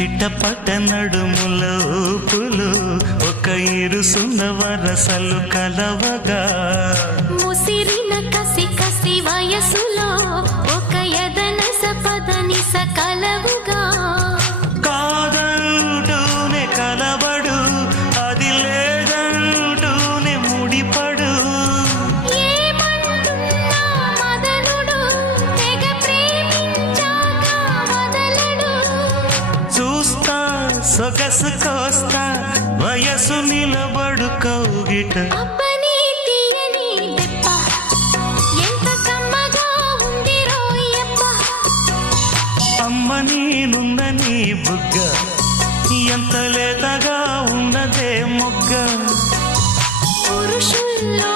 చిట్టపట్ట నడుముల ఊపులు ఒక ఇరుసున్న వరసలు కలవగా ముసిరిన కసి కసి వయసులో ఒక యదన సపదని సకలవుగా కాదంటూనే కలబడు అది లేదంటూనే ముడిపడు ఏమంటున్నా మదనుడు తెగ ప్రేమించాక వదలడు చూస్తా సొగసు కోస్తా వయసు నిలబడు కౌగిట అబ్బని తీయని దెబ్బ ఎంత కమ్మగా ఉంది రోయప్ప అమ్మ నేనున్న నీ బుగ్గ ఎంత లేతగా ఉన్నదే మొగ్గ పురుషుల్లో